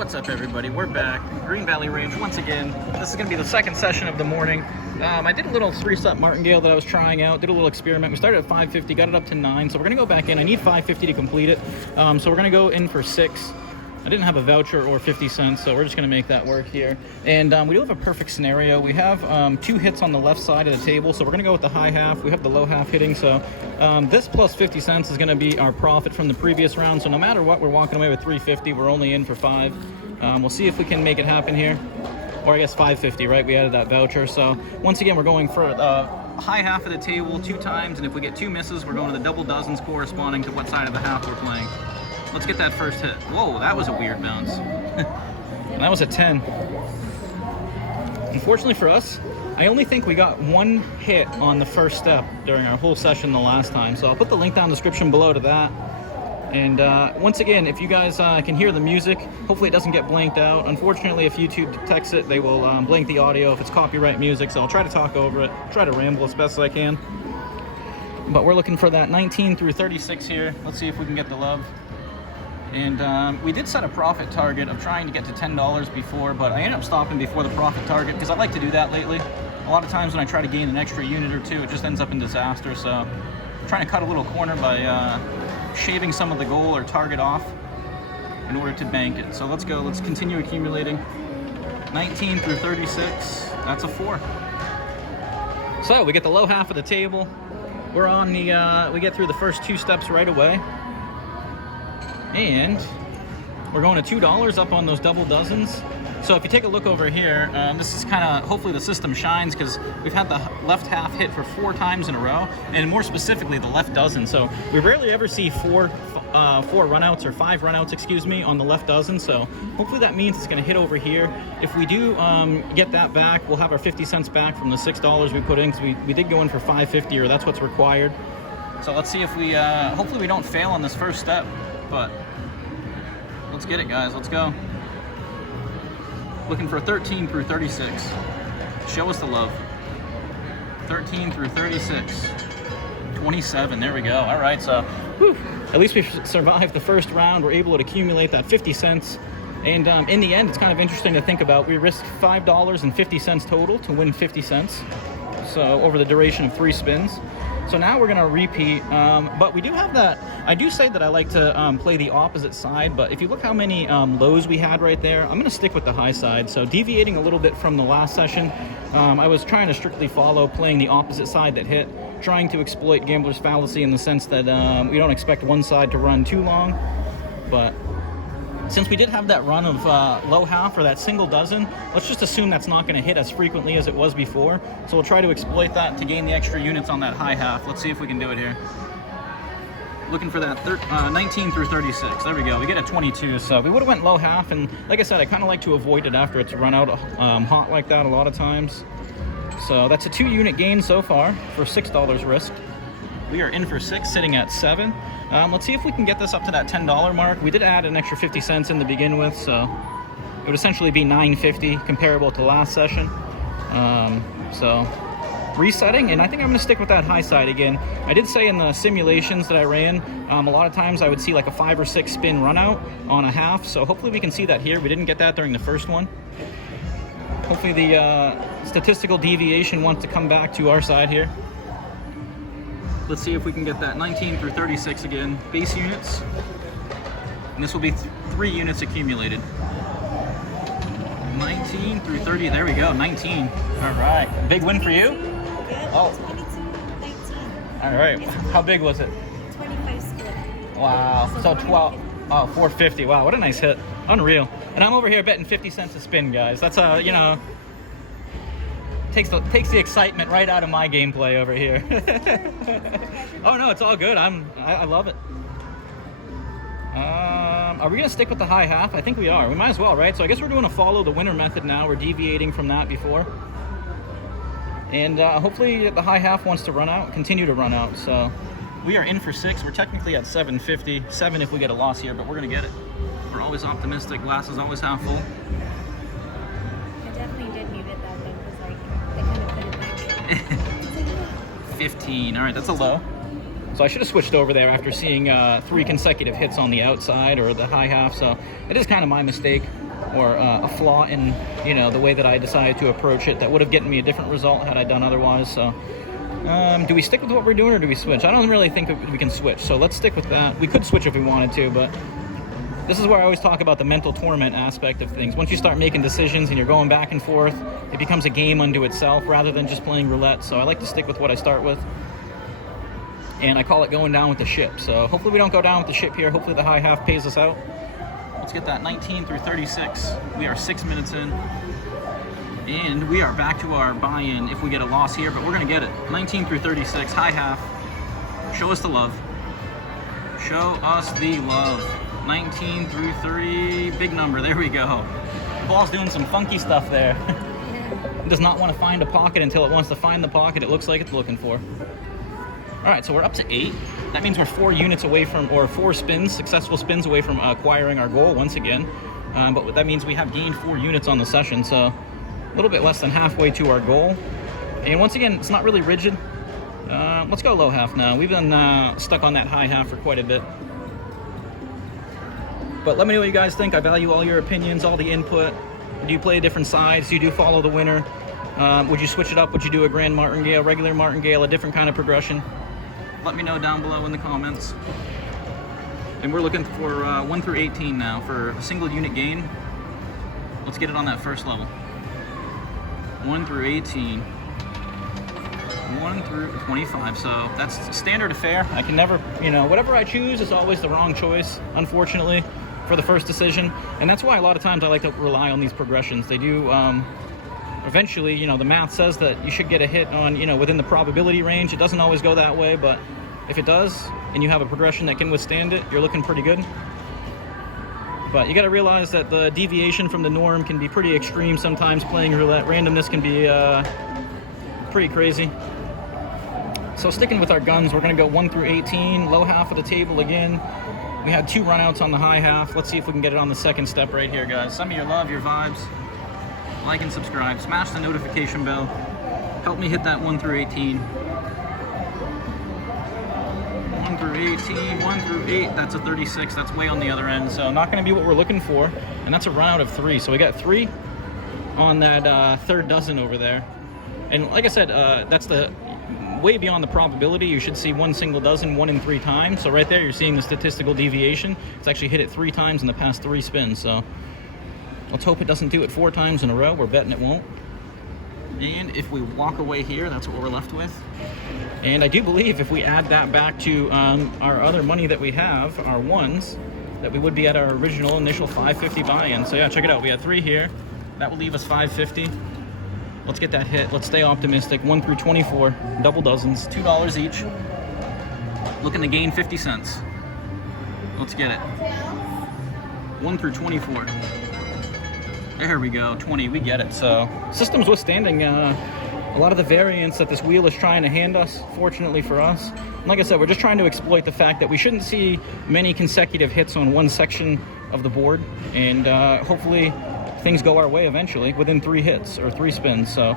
What's up, everybody? We're back. Green Valley Range once again. This is going to be the second session of the morning. I did a little 3-step martingale that I was trying out. Did a little experiment. We started at 550, got it up to 9. So we're going to go back in. I need 550 to complete it. So we're going to go in for 6. I didn't have a voucher or 50 cents, so we're just going to make that work here. And we do have a perfect scenario. We have 2 hits on the left side of the table, so we're going to go with the high half. We have the low half hitting, so this plus 50 cents is going to be our profit from the previous round. So no matter what, we're walking away with 350. We're only in for 5. We'll see if we can make it happen here. Or I guess 550, right? We added that voucher. So once again, we're going for the high half of the table 2 times, and if we get 2 misses, we're going to the double dozens corresponding to what side of the half we're playing. Let's get that first hit. Whoa, that was a weird bounce. And that was a 10. Unfortunately for us, I only think we got 1 hit on the first step during our whole session the last time. So I'll put the link down in the description below to that. And once again, if you guys can hear the music, hopefully it doesn't get blanked out. Unfortunately, if YouTube detects it, they will blank the audio if it's copyright music. So I'll try to talk over it, try to ramble as best as I can. But we're looking for that 19 through 36 here. Let's see if we can get the love. And we did set a profit target of trying to get to $10 before, but I ended up stopping before the profit target because I like to do that lately. A lot of times when I try to gain an extra unit or 2, it just ends up in disaster. So I'm trying to cut a little corner by shaving some of the goal or target off in order to bank it. So let's go. Let's continue accumulating. 19 through 36. That's a 4. So we get the low half of the table. We're on the, we get through the first 2 steps right away. And we're going to $2 up on those double dozens. So if you take a look over here, this is kind of, hopefully the system shines because we've had the left half hit for 4 times in a row, and more specifically the left dozen. So we rarely ever see 4 runouts or 5 runouts, excuse me, on the left dozen. So hopefully that means it's going to hit over here. If we do get that back, we'll have our 50 cents back from the $6 we put in, because we did go in for 550, or that's what's required. So let's see if we, hopefully we don't fail on this first step. But let's get it, guys. Let's go. Looking for 13 through 36. Show us the love. 13 through 36. 27. There we go. All right. So, whew, at least we survived the first round. We're able to accumulate that 50 cents. And in the end, it's kind of interesting to think about. We risked $5.50 total to win 50 cents. So over the duration of 3 spins. So now we're going to repeat, but we do have that. I do say that I like to play the opposite side, but if you look how many lows we had right there, I'm going to stick with the high side. So deviating a little bit from the last session, I was trying to strictly follow playing the opposite side that hit, trying to exploit gambler's fallacy in the sense that we don't expect one side to run too long. But since we did have that run of low half or that single dozen, let's just assume that's not going to hit as frequently as it was before. So we'll try to exploit that to gain the extra units on that high half. Let's see if we can do it here. Looking for that 19 through 36. There we go. We get a 22. So we would have went low half. And like I said, I kind of like to avoid it after it's run out hot like that a lot of times. So that's a 2 unit gain so far for $6 risk. We are in for 6, sitting at 7. Let's see if we can get this up to that $10 mark. We did add an extra 50 cents in the begin with, so it would essentially be $9.50 comparable to last session. So resetting, and I think I'm going to stick with that high side again. I did say in the simulations that I ran, a lot of times I would see like a 5 or 6 spin run out on a half, so hopefully we can see that here. We didn't get that during the first one. Hopefully the statistical deviation wants to come back to our side here. Let's see if we can get that 19 through 36 again. Base units. And this will be 3 units accumulated. 19 through 30. There we go. 19. All right. Big win for you? Good. Oh. 22, 19. All right. How big was it? 25 split. Wow. So 12. Oh, 450. Wow. What a nice hit. Unreal. And I'm over here betting 50 cents a spin, guys. That's you know, takes the excitement right out of my gameplay over here. Oh no, it's all good. I love it. Are we gonna stick with the high half? I think we are. We might as well, right? So I guess we're doing a follow the winner method now. We're deviating from that before, and hopefully the high half wants to run out, continue to run out. So we are in for 6. We're technically at 750, 7 if we get a loss here, but we're gonna get it. We're always optimistic. Glass is always half full. I definitely did mute it though, because like I kind of put it back. 15. All right, that's a low. So I should have switched over there after seeing 3 consecutive hits on the outside or the high half. So it is kind of my mistake. or a flaw in, you know, the way that I decided to approach it that would have gotten me a different result had I done otherwise. So do we stick with what we're doing or do we switch? I don't really think we can switch, so let's stick with that. We could switch if we wanted to, but this is where I always talk about the mental torment aspect of things. Once you start making decisions and you're going back and forth, it becomes a game unto itself rather than just playing roulette. So I like to stick with what I start with. And I call it going down with the ship. So hopefully we don't go down with the ship here. Hopefully the high half pays us out. Let's get that 19 through 36. We are 6 minutes in. And we are back to our buy-in if we get a loss here, but we're gonna get it. 19 through 36, high half. Show us the love. Show us the love. 19 through 30, big number, there we go. The ball's doing some funky stuff there. It does not want to find a pocket until it wants to find the pocket it looks like it's looking for. All right, so we're up to 8. That means we're 4 units away from, or 4 spins, successful spins away from acquiring our goal once again. But that means we have gained 4 units on the session, so a little bit less than halfway to our goal. And once again, it's not really rigid. Let's go low half now. We've been stuck on that high half for quite a bit. But let me know what you guys think. I value all your opinions, all the input. Do you play different sides? Do you follow the winner? Would you switch it up? Would you do a grand martingale, regular martingale, a different kind of progression? Let me know down below in the comments. And we're looking for 1 through 18 now for a single unit gain. Let's get it on that first level. 1 through 18. 1 through 25, so that's standard affair. I can never, you know, whatever I choose is always the wrong choice, unfortunately, for the first decision. And that's why a lot of times I like to rely on these progressions. They do, eventually, you know, the math says that you should get a hit on, you know, within the probability range. It doesn't always go that way, but if it does, and you have a progression that can withstand it, you're looking pretty good. But you got to realize that the deviation from the norm can be pretty extreme sometimes playing roulette. Randomness can be pretty crazy. So sticking with our guns, we're going to go 1 through 18, low half of the table again. We had 2 runouts on the high half. Let's see if we can get it on the second step right here, guys. Send me your love, your vibes. Like and subscribe. Smash the notification bell. Help me hit that 1 through 18. 1 through 18, 1 through 8. That's a 36. That's way on the other end. So not going to be what we're looking for. And that's a runout of 3. So we got 3 on that third dozen over there. And like I said, that's the way beyond the probability. You should see 1 single dozen 1 in 3 times. So right there you're seeing the statistical deviation. It's actually hit it 3 times in the past 3 spins. So let's hope it doesn't do it 4 times in a row. We're betting it won't. And if we walk away here, that's what we're left with. And I do believe if we add that back to our other money that we have, our ones, that we would be at our original initial 550 buy-in. So yeah, check it out. We had 3 here. That will leave us 550. Let's get that hit. Let's stay optimistic. 1 through 24, double dozens, $2 each. Looking to gain 50 cents. Let's get it. 1 through 24. There we go, 20, we get it. So system's withstanding a lot of the variance that this wheel is trying to hand us, fortunately for us. And like I said, we're just trying to exploit the fact that we shouldn't see many consecutive hits on one section of the board. And hopefully things go our way eventually within 3 hits or 3 spins. So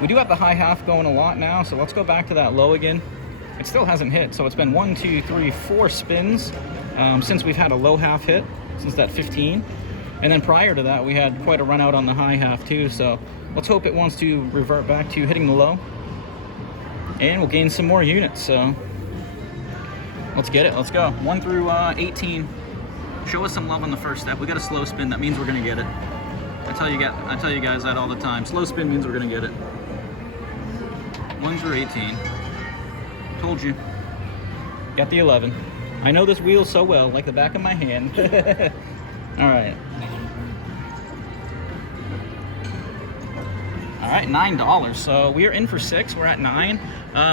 we do have the high half going a lot now, so let's go back to that low again. It still hasn't hit, so it's been 1, 2, 3, 4 spins since we've had a low half hit, since that 15. And then prior to that, we had quite a run out on the high half too, so let's hope it wants to revert back to hitting the low. And we'll gain some more units, so let's get it, let's go. 1 through 18. Show us some love on the first step. We got a slow spin, that means we're gonna get it. I tell you guys that all the time. Slow spin means we're gonna get it. 1 through 18. Told you. Got the 11. I know this wheel so well, like the back of my hand. All right. All right, $9. So we are in for 6. We're at 9.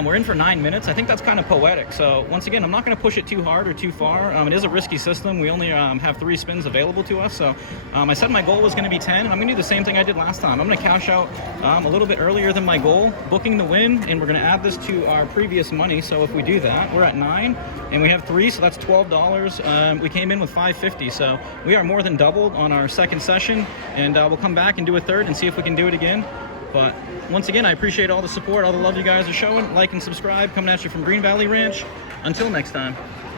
We're in for 9 minutes. I think that's kind of poetic. So once again, I'm not going to push it too hard or too far. It is a risky system. We only have 3 spins available to us. So I said my goal was going to be 10, and I'm going to do the same thing I did last time. I'm going to cash out a little bit earlier than my goal, booking the win, and we're going to add this to our previous money. So if we do that, we're at 9, and we have 3, so that's $12. We came in with $5.50, so we are more than doubled on our second session, and we'll come back and do a third and see if we can do it again. But once again, I appreciate all the support, all the love you guys are showing. Like and subscribe, coming at you from Green Valley Ranch. Until next time.